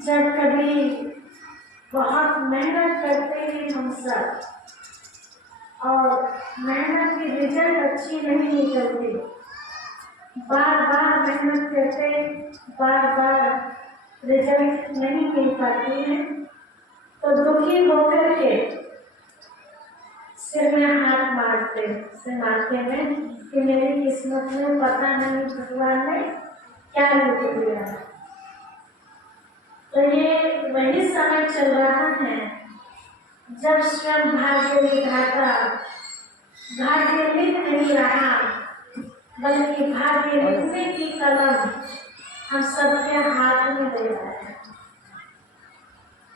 जब कभी बहुत मेहनत करते हैं हम सब और मेहनत की रिजल्ट अच्छी नहीं निकलती, बार बार मेहनत करते बार बार रिजल्ट नहीं मिल पाती है, तो दुखी होकर के सिर में हाथ मारते हैं कि मेरी किस्मत में पता नहीं भगवान ने क्या लिख दिया। तो ये वही समय चल रहा है जब स्वयं भाग्य विधाता भाग्य लिख नहीं रहा, बल्कि भाग्य लिखने की कलम हम सबके हाथ में दे रहा है।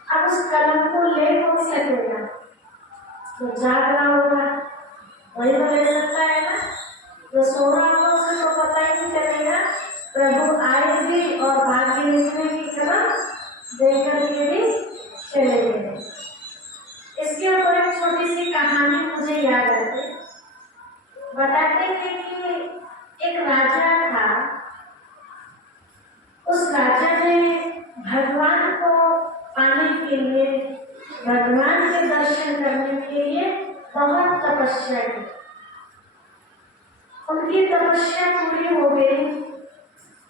अब उस कलम को ले कौन सकेगा? तो जाग रहा होगा वही तो ले सकता है ना। जो सो रहा होगा उसे तो पता ही नहीं चलेगा। प्रभु आएगी और भाग्य लिखने की कलम देकर के भी चले गए। इसके ऊपर एक छोटी सी कहानी मुझे याद आती। बताते हैं कि एक राजा था। उस राजा ने भगवान को पाने के लिए, भगवान के दर्शन करने के लिए बहुत तपस्या की। उनकी तपस्या पूरी हो गई,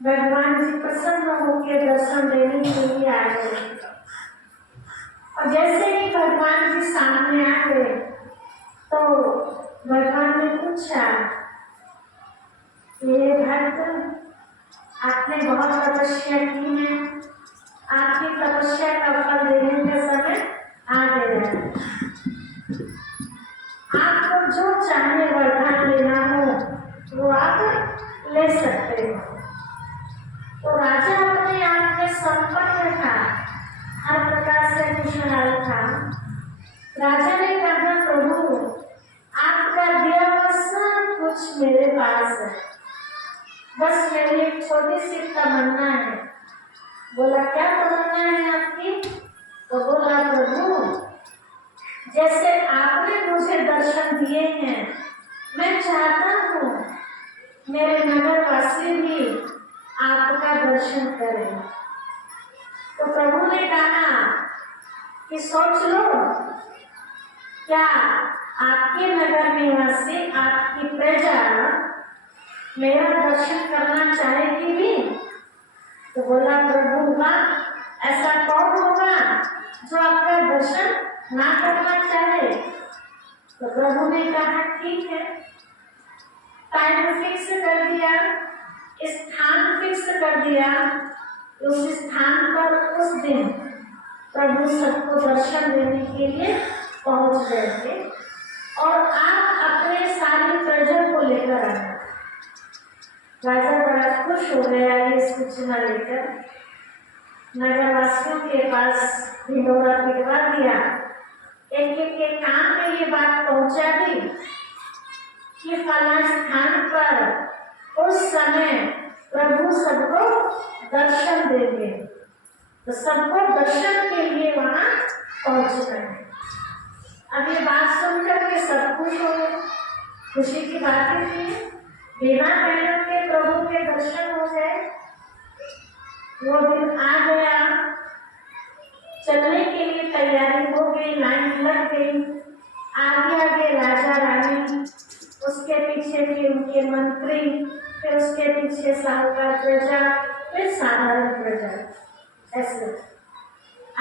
भगवान जी प्रसन्न होकर दर्शन देने के लिए आ गए। और जैसे ही भगवान जी सामने आ गए तो भगवान ने पूछा, ये भक्त आपने बहुत तपस्या की है, आपकी तपस्या का फल देने का समय आ गया है। आपको जो चाहे वरदान लेना हो वो आप ले सकते हो। तो राजा अपने आप में संपन्न था, हर प्रकार से खुशहाल था। राजा ने कहा, प्रभु आपका दिया हुआ सब कुछ मेरे पास है, बस मेरी एक छोटी सी तमन्ना है। बोला, क्या तमन्ना है आपकी? तो बोला, प्रभु जैसे आपने मुझे दर्शन दिए हैं, मैं चाहता हूँ मेरे नगरवासी भी आपका दर्शन करें। तो प्रभु ने कहा कि सोच लो, क्या आपके नगर निवासी, आपकी प्रजा मेरा दर्शन करना चाहेगी भी? तो बोला, प्रभु वाह, ऐसा कौन होगा जो आपका दर्शन ना करना चाहे? तो प्रभु ने कहा, ठीक है, टाइम फिक्स कर दिया, स्थान फिक्स कर दिया। उस स्थान पर उस दिन प्रभु सबको दर्शन देने के लिए पहुंच गए थे और आप अपने सारी प्रजा को लेकर आए। राजा बड़ा खुश हो गया ये सूचना लेकर, नगरवासियों के पास ढिंढोरा पिटवा दिया, एक एक के कान में ये बात पहुंचा दी कि फला स्थान पर उस समय प्रभु सबको दर्शन देंगे। तो सबको दर्शन के लिए वहां पहुंच गए। अब ये बात सुनकर के सब खुश हो गए, खुशी की बात थी, बिना मेहनत के प्रभु के दर्शन हो गए। वो दिन आ गया, चलने के लिए तैयारी हो गई, लाइन लग गई। आगे आगे राजा रानी, उसके पीछे भी उनके मंत्री, फिर उसके पीछे साहूकार प्रजा, फिर साधारण प्रजा। ऐसे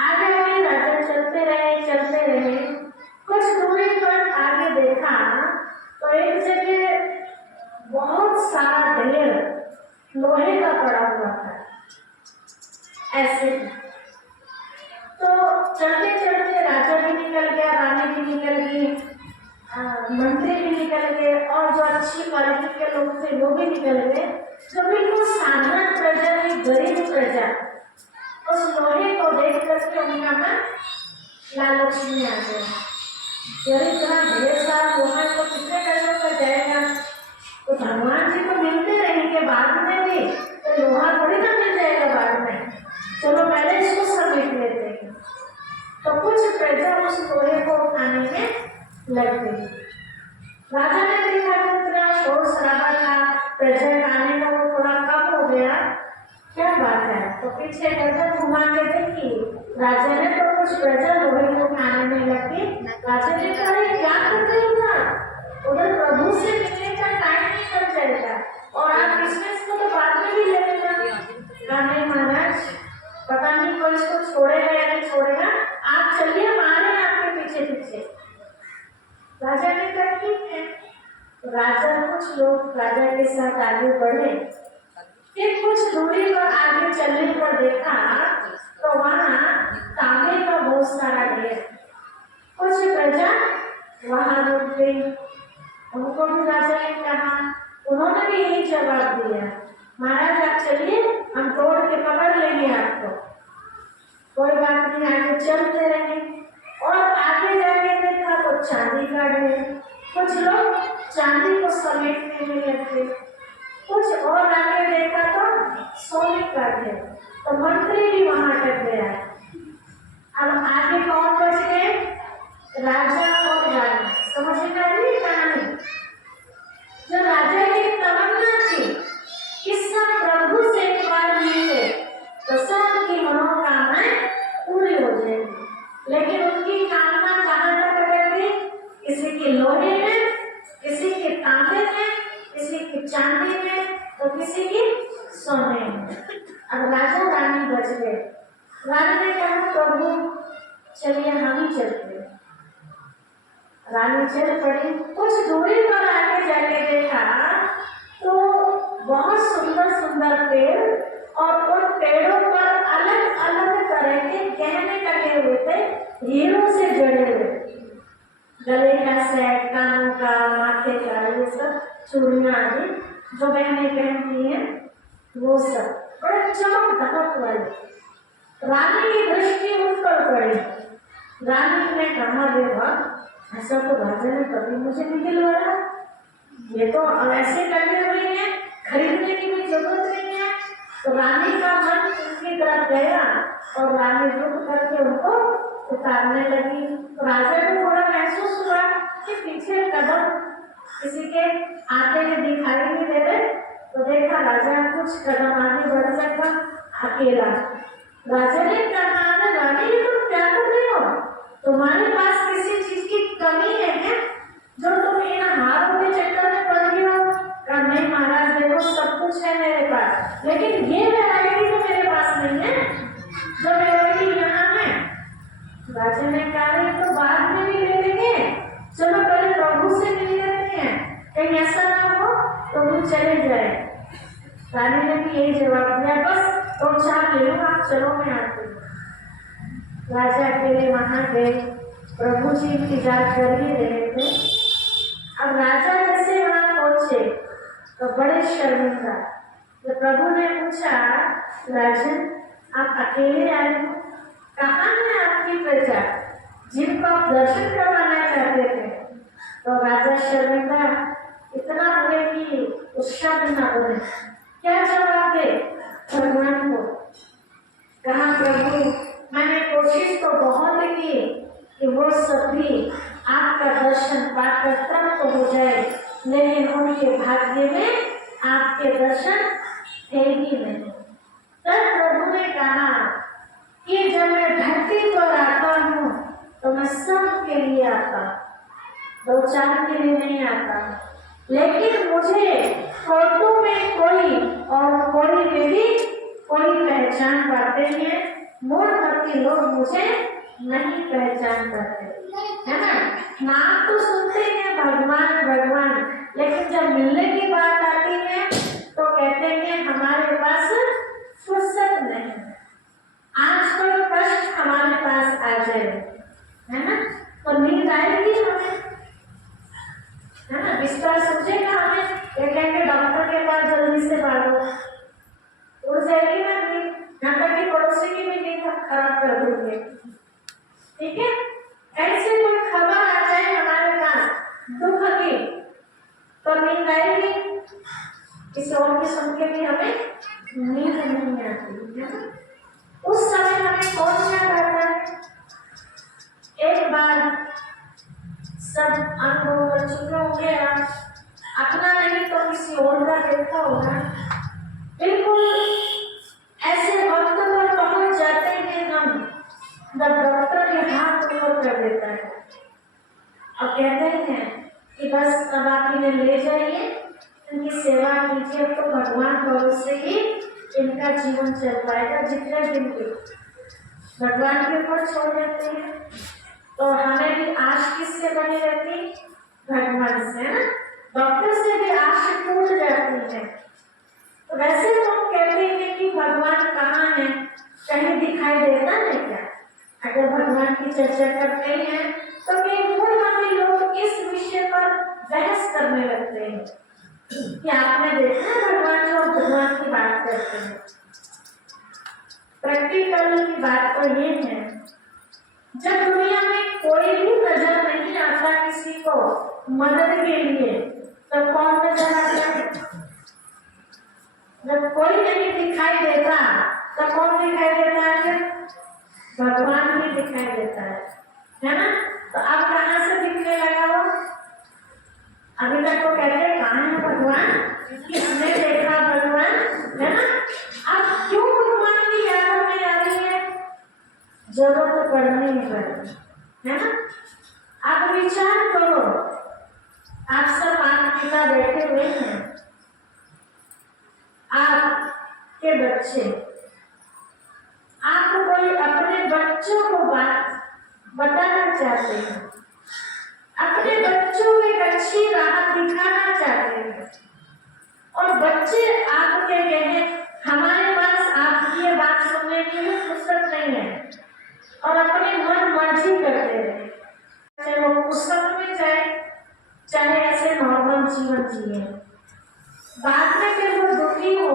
आगे आगे राजा चलते रहे। कुछ दूरी पर आगे देखा तो एक जगह बहुत सारा ढेर लोहे का पड़ा हुआ था। ऐसे तो चलते चलते राजा भी निकल गया, रानी भी निकल गई, मंत्री भी निकल गए, और जो अच्छी क्वालिटी के लोग थे वो भी निकल गए। जो बिल्कुल साधारण प्रजा थी, गरीब प्रजा, उस लोहे को देख करके उनका मन लालच में आ गया। यदि इतना ढेर सारा लोहा तो कितने पैसों का जाएगा? तो भगवान जी को मिलते रहेंगे बाद में भी, तो लोहा थोड़ी ना मिल जाएगा बाद में, चलो पहले इसको समेट लेते हैं। तो कुछ प्रजा उस लोहे को उठाने में लग गई। राजा ने देखा कि इतना शोर शराबा था, प्रजा का आने का वो थोड़ा कम हो गया, क्या बात है। तो पीछे गर्दन घुमा के देखी, राजा ने तो कुछ गजल लोहे को खाने में लगी। राजा ने कहा क्या कर रही हो आप, उधर प्रभु से मिलने का टाइम निकल जाएगा और आप क्रिसमस को तो बाद में भी ले लेना। नहीं महाराज, पता नहीं कोई इसको छोड़ेगा या नहीं छोड़ेगा, आप चलिए, मारे आपके पीछे पीछे। राजा ने कहा ठीक है। राजा कुछ लोग राजा के साथ आगे बढ़े, फिर कुछ दूरी पर आगे चलने पर देखा तो वहाँ तांबे का बहुत सारा ढेर। कुछ प्रजा वहाँ रुक गई, उनको भी राजा ने कहा, उन्होंने भी यही जवाब दिया, महाराज आप चलिए, हम तोड़ के पकड़ लेंगे आपको। कोई बात नहीं, आगे चलते रहे और आगे जाके देखा तो चांदी का ढेर। कुछ लोग चांदी को समेटने में लगे, कुछ और आगे देखा तो सोने का ढेर। तो मंत्री भी वहां अटक गया। अब आगे कौन बच गए, राजा और रानी। समझ में आ रही कहानी। जो राजा की तमन्ना थी कि सब प्रभु से एक बार मिले तो सबकी मनोकामनाएं पूरी हो जाएगी, लेकिन उनकी कामना कहाँ तक अटक गई, किसी के लोहे में, किसी के तांबे में, किसी की चांदी में, तो किसी की सोने में। अब राजा रानी बच गए। रानी ने कहा प्रभु चलिए हम ही चलते। रानी चल पड़ी। कुछ दूरी पर आगे जाके देखा तो बहुत सुंदर सुंदर पेड़ और उन पेड़ों पर अलग अलग तरह के गहने लगे हुए थे, हीरों से जड़े हुए। गले का सेट, कानों का, माथे का, ये सब चूड़ियां आदि जो बहनें पहनती हैं वो सब बड़े चमक धमक वाले। रानी की दृष्टि उस पर पड़ी। रानी ने कहा देखा ऐसा तो राजा ने कभी मुझे नहीं दिलवाया, ये तो ऐसे लगे हुए हैं, खरीदने की भी जरूरत नहीं है। तो रानी का मन उनकी तरफ गया और रानी रुक करके उनको उतारने लगी। तो राजा को थोड़ा महसूस हुआ कि पीछे कदम किसी के आते हुए दिखाई नहीं दे रहे। तो देखा राजा कुछ कदम आगे बढ़ लगा अकेला। राजा ने कहा रानी तुम क्या कर रही हो, तुम्हारे पास किसी चीज की कमी है क्या, जो तुम इन हारों के चक्कर में पड़ गई हो। नहीं महाराज देखो सब कुछ है मेरे पास, लेकिन ये वैरायटी तो मेरे पास नहीं है जो वैरायटी यहाँ है। राजा ने कहा तो बाद में भी ले लेंगे, चलो पहले प्रभु से मिल लेते हैं, कहीं ऐसा ना हो प्रभु चले जाए। रानी ने भी यही जवाब दिया बस तो चार ले लो आप, चलो मैं आती हूँ। राजा अकेले वहां गए, प्रभु जी इंतजार कर ही रहे थे। अब राजा जैसे वहां पहुंचे तो बड़े शर्मिंदा। तो प्रभु ने पूछा राजन आप अकेले आए हो, कहाँ है आपकी प्रजा जिनको आप दर्शन करवाना चाहते थे। तो राजा शर्मिंदा इतना हुए कि उस शब्द न बोले। क्या जवाब दे भगवान को। कहा प्रभु मैंने कोशिश तो बहुत की कि वो सभी आपका दर्शन पाकर तृप्त हो जाए, लेकिन उनके भाग्य में आपके दर्शन थे ही नहीं। तब प्रभु ने कहा कि जब मैं धरती पर आता हूँ तो मैं सबके लिए आता, दो चार के लिए नहीं आता। लेकिन मुझे फोटो में कोई और कोई में भी कोई पहचान पाते हैं, मूल भक्ति लोग मुझे नहीं पहचान पाते, है ना। नाम तो सुनते हैं भगवान भगवान, लेकिन जब मिलने की बात आती है तो कहते हैं हमारे पास फुर्सत नहीं, आज कोई कष्ट हमारे पास आ जाए, है ना, तो नींद आएगी हमें, है ना, बिस्तर सोचेगा हमें, ये कहेंगे डॉक्टर के पास जल्दी से भागो, उड़ जाएगी ना नींद, यहाँ तक कि पड़ोसी की भी नींद खराब कर देंगे। ठीक है, ऐसे कोई खबर आ जाए हमारे पास दुख की तो नींद आएगी, किसी और की सुन के भी हमें नींद नहीं आती, है ना। उस समय हमें कौन याद आता है। एक बार सब अनुभव कर चुके होंगे आप, अपना नहीं तो किसी और का देखा होगा। बिल्कुल जब डॉक्टर ये हाथ ऊपर कर देता है और कहते हैं कि बस अब आप इन्हें ले जाइए, इनकी सेवा कीजिए, तो भगवान भरोसे ही इनका जीवन चल पाएगा। जितने दिन के भगवान के ऊपर छोड़ देते हैं, तो हमें भी आश किससे बनी रहती? भगवान से, है ना। डॉक्टर से भी आश टूट जाती है। तो वैसे तो कहते हैं कि भगवान कहाँ है, कहीं दिखाई देता है क्या? अगर भगवान की चर्चा करते हैं तो कई मूढ़मती लोग इस विषय पर बहस करने लगते हैं कि आपने देखा भगवान जो भगवान की बात करते हैं। प्रैक्टिकल की बात तो ये है, जब दुनिया में कोई भी नजर नहीं आता किसी को मदद के लिए, तो कौन नजर आता है? जब कोई नहीं दिखाई देता तो कौन दिखाई देता है? भगवान ही दिखाई देता है ना। तो अब कहाँ से दिखने लगा वो? अभी तक तो कहते कहाँ है भगवान, किसने देखा भगवान, है ना। अब क्यों भगवान की यादों में आ रही है? जरूरत पड़ने पर, है ना। आप विचार करो, आप सब माता पिता बैठे हुए हैं, आपके बच्चे, आप कोई अपने बच्चों को बात बताना चाहते हैं, अपने बच्चों को एक अच्छी राह दिखाना चाहते हैं, और बच्चे आपके कहे हमारे पास आपकी ये बात सुनने के लिए फुर्सत नहीं है, और अपनी मन मर्जी करते रहे, चाहे वो पुस्तक में जाए, चाहे ऐसे नॉर्मल जीवन जिए, बाद में जब वो दुखी हो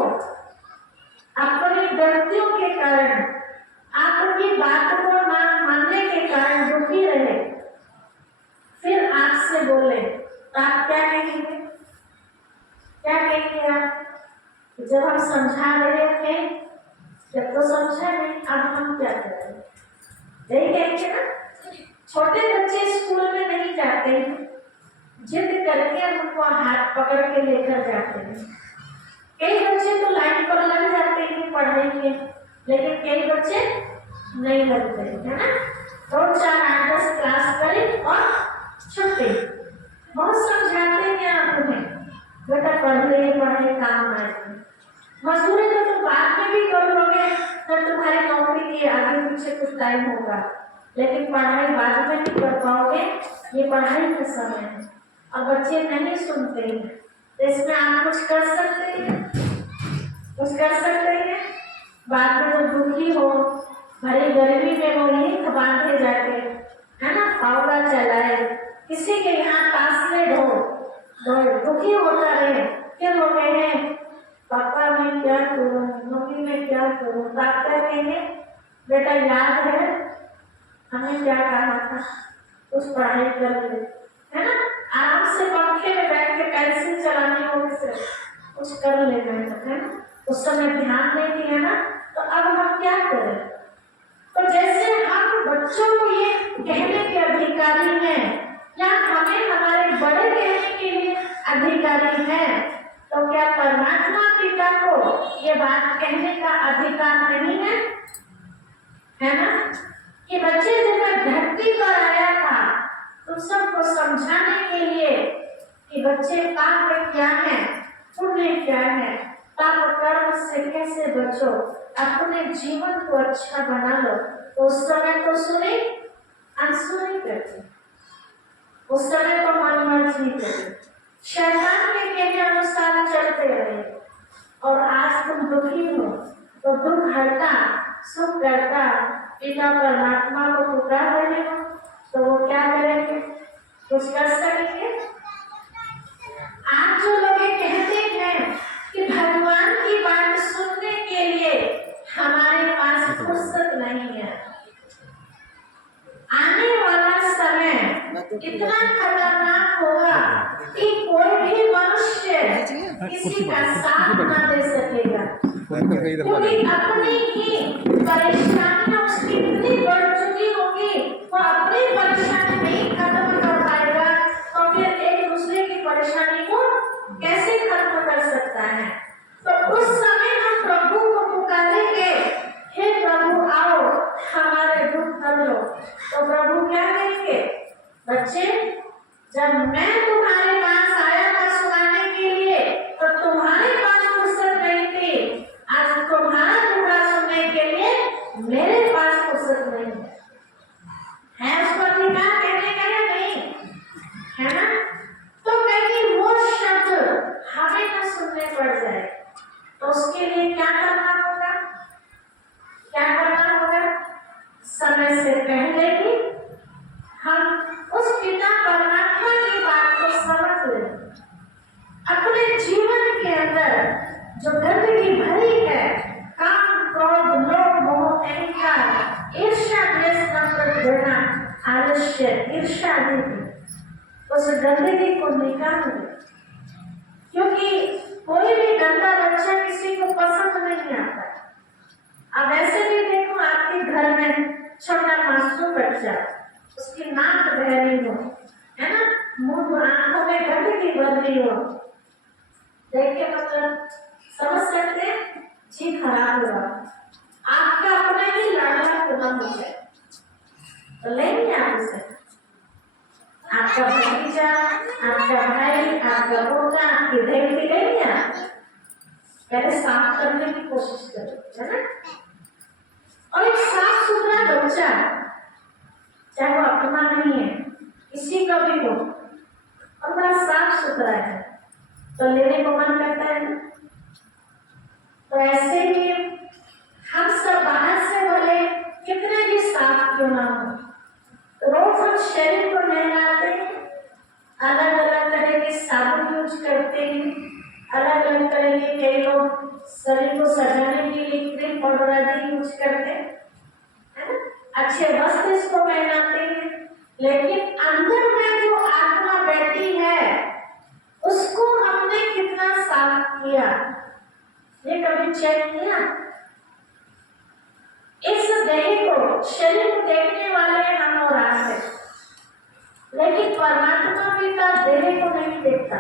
अपनी गलतियों के कारण, आपकी बात को ना मानने के कारण दुखी रहे, फिर आपसे बोले तो आप क्या कहेंगे? क्या कहेंगे आप? जब हम समझा रहे थे, जब तो समझा नहीं, अब हम क्या करें? यही कहेंगे ना। छोटे बच्चे स्कूल में नहीं जाते हैं, जिद करके उनको हाथ पकड़ के लेकर जाते हैं। कई बच्चे तो लाइन पर लग जाते हैं पढ़ाई के, लेकिन कई बच्चे नहीं लगते, है ना। 2-4-8-10 क्लास करें और छुट्टी। बहुत समझाते हैं आप उन्हें, बेटा पढ़ ले, पढ़े काम आएगी। मजदूरी तो तुम बाद में भी कर लोगे, जब तुम्हारी नौकरी के आगे पीछे कुछ टाइम होगा, लेकिन पढ़ाई बाद में नहीं कर पाओगे, ये पढ़ाई का समय है। और बच्चे नहीं सुनते हैं, तो इसमें आप कुछ कर सकते हैं, कुछ कर सकते हैं। बाद में जब दुखी हो, भरी गर्मी में वो यही बांधे जाके, है ना, फावड़ा चलाए, किसी के यहाँ तासले ढो, दुखी होता रहे, फिर वो कहे पापा मैं क्या करूँ, मम्मी मैं क्या करूँ, डॉक्टर कहेंगे बेटा याद है हमें क्या कहा था, उस पढ़ाई कर ले, है ना। आराम से पंखे में बैठ के पेंसिल चलानी हो, कुछ कर लेना है ना, उस समय ध्यान नहीं दिया ना। तो अब हम क्या करें? तो जैसे हम बच्चों को ये कहने के अधिकारी हैं, या हमें हमारे बड़े कहने के लिए अधिकारी हैं, तो क्या परमात्मा पिता को ये बात कहने का अधिकार नहीं है? है ना। कि बच्चे जब मैं धरती पर आया था तुम सबको समझाने के लिए कि बच्चे पाप क्या है, पुण्य क्या है, पाप कर्म से कैसे बचो, अपने जीवन को अच्छा बना लो। तो उस समय तो सुने, अनसुनी करते, उस समय तो मन मर्जी करते, शैतान के कहने अनुसार चलते रहे। और आज तुम दुखी हो तो दुख हरता, सुख करता पिता परमात्मा को पुकार रहे हो, तो वो क्या करेंगे? कुछ कर सकेंगे? आज जो लोग कहते हैं कि भगवान की बात सुनने के लिए हमारे पास फुर्सत नहीं है, आने वाला समय इतना खतरनाक होगा कि कोई भी मनुष्य किसी का साथ न दे सकेगा, क्योंकि अपनी ही परेशानियां उसकी इतनी बढ़ चुकी होगी, वो अपनी परेशानी नहीं खत्म कर पाएगा, तो फिर एक दूसरे की परेशानी को कैसे खत्म कर सकता है? तो उस समय हम प्रभु को पुकारेंगे, हे प्रभु आओ हमारे दुख दर्द तो प्रभु क्या कहेंगे, बच्चे जब मैं तुम्हारे पास आया था सुनाने के लिए तो तुम्हारे पास फुर्सत नहीं थी, आज तुम्हारा टुकड़ा सुनने के लिए मेरे पास फुर्सत नहीं है उसको अधिकार कहने का या नहीं, है ना। तो कहीं वो शब्द हमें न सुनने पड़ जाए तो उसके लिए क्या करना होगा, क्या करना होगा, समय से पहले ही हम उस पिता परमात्मा की बात को समझ लें, अपने जीवन के अंदर जो गंदगी भरी है, काम क्रोध लोभ मोह अहंकार ईर्ष्या द्वेष नफरत घृणा आलस्य ईर्ष्या आदि, उस गंदगी को निकाल दे, क्योंकि कोई भी गंदा बच्चा किसी को पसंद नहीं आता। अब ऐसे भी देखो आपके घर में छोटा मासूम बच्चा, उसकी नाक बहरी हो, है ना, मुंह आंखों में गंदगी भर रही हो, देख के मतलब समझ सकते हैं जी खराब हुआ, आपका अपना ही लाडला पूरा हो जाए तो लेंगे आप उसे, आपका भतीजा, आपका भाई, आपका पोता, आपकी बेटी लेंगे आप, पहले साफ करने की कोशिश करो, है ना। और एक साफ सुथरा बच्चा, चाहे वो अपना नहीं है, किसी का भी हो, और बड़ा साफ सुथरा है तो लेने को मन करता है ना। तो ऐसे ही हम सब बाहर से बोले कितने भी साफ क्यों ना हो, रोज हम शरीर को नहलाते हैं, अलग अलग तरह के साबुन यूज करते हैं, अलग अलग तरह के कई लोग शरीर को सजाने के लिए क्रीम पाउडर आदि यूज करते हैं, है ना, अच्छे वस्त्र इसको पहनाते हैं, लेकिन अंदर में जो आत्मा बैठी है उसको हमने कितना साफ किया, ये कभी चेक किया। इस देह को, शरीर को देखने वाले हम और आप हैं, लेकिन परमात्मा पिता देह को नहीं देखता,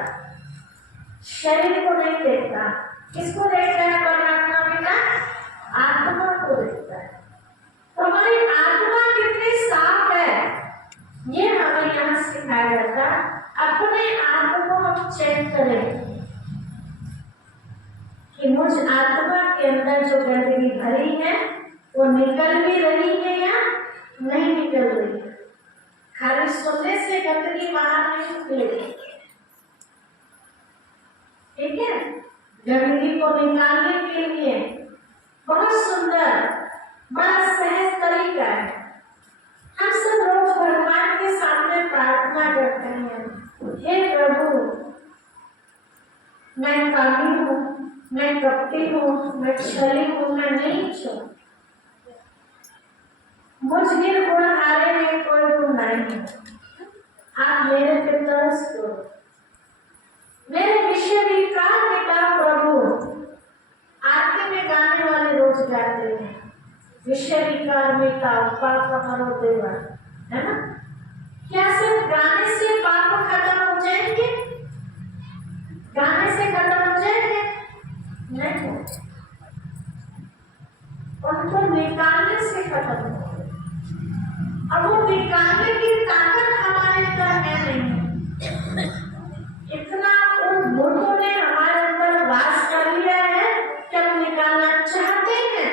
शरीर को नहीं देखता, किसको देखता है परमात्मा पिता, आत्मा को देखता है। तो हमारी आत्मा कितनी साफ है ये हमें यहाँ सिखाया जाता है। अपने आप को हम चेक करें कि मुझ आत्मा के अंदर जो गंदगी भरी है वो निकल भी रही है या नहीं निकल रही है। खाली सुनने से गंदगी बाहर नहीं निकलेगी, ठीक है। गंदगी को निकालने के लिए बहुत सुंदर बड़ा सहज तरीका है। हम सब रोज भगवान के सामने प्रार्थना करते हैं, हे प्रभु मैं कामी हूँ, मैं कपटी हूँ, मैं छली हूँ, मैं नीच हूँ, मुझ निर्गुण हारे में कोई गुण नहीं है, आप मेरे पे तरस करो, मेरे विषय विकार मिटाओ प्रभु। आरती में गाने वाले रोज गाते हैं, विषय विकार मिटाओ पाप हरो देवा, है ना। क्या सिर्फ गाने से पाप खत्म हो जाएंगे, गाने से खत्म हो जाएंगे? नहीं, उनको निकालने से खत्म हो। अब वो निकालने की ताकत हमारे अंदर है नहीं, इतना उन भूतों ने हमारे अंदर वास कर लिया है कि हम निकालना चाहते हैं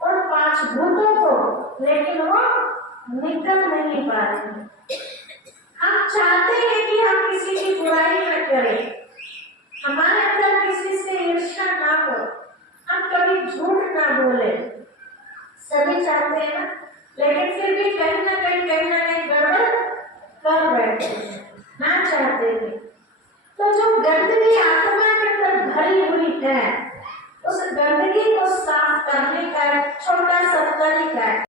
उन 5 भूतों को, लेकिन वो निकल नहीं पा रहे। हम चाहते हैं कि हम किसी की बुराई न करें, हमारे अंदर किसी से ईर्ष्या ना हो, हम कभी झूठ ना बोले, सभी चाहते हैं ना, लेकिन फिर भी कहीं ना कहीं गड़बड़ कर बैठते हैं, ना चाहते हैं। तो जो गंदगी आत्मा के अंदर भरी हुई है, उस गंदगी को साफ करने का छोटा सा तरीका है।